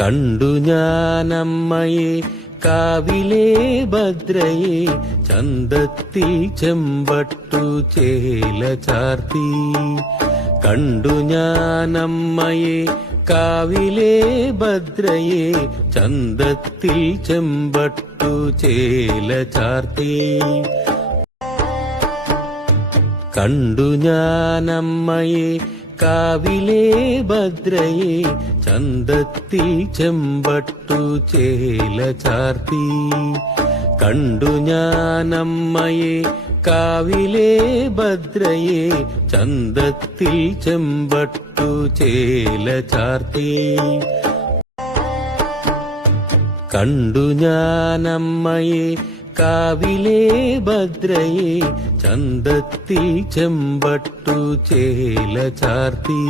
കണ്ടു ഞാനമ്മയെ കാവിലെ ഭദ്രയെ ചന്തത്തിൽ ചെമ്പട്ടു ചേല ചാർത്തി. കണ്ടു ഞാനമ്മയെ കാവിലെ ഭദ്രയെ ചന്തത്തിൽ ചെമ്പട്ടു ചേല ചാർത്തി. കണ്ടു ഞാനമ്മയെ കാവിലെ ഭദ്രയെ ചന്തത്തിൽ ചെമ്പട്ടു ചേല ചാർത്തി. കണ്ടു ഞാനമ്മയെ കാവിലെ ഭദ്രയെ ചന്തത്തിൽ ചെമ്പട്ടു ചേല ചാർത്തി. കണ്ടു ഞാനമ്മയെ കാവിലെ ഭദ്രയെ ചന്തത്തിൽ ചെമ്പട്ടു ചേല ചാർത്തി.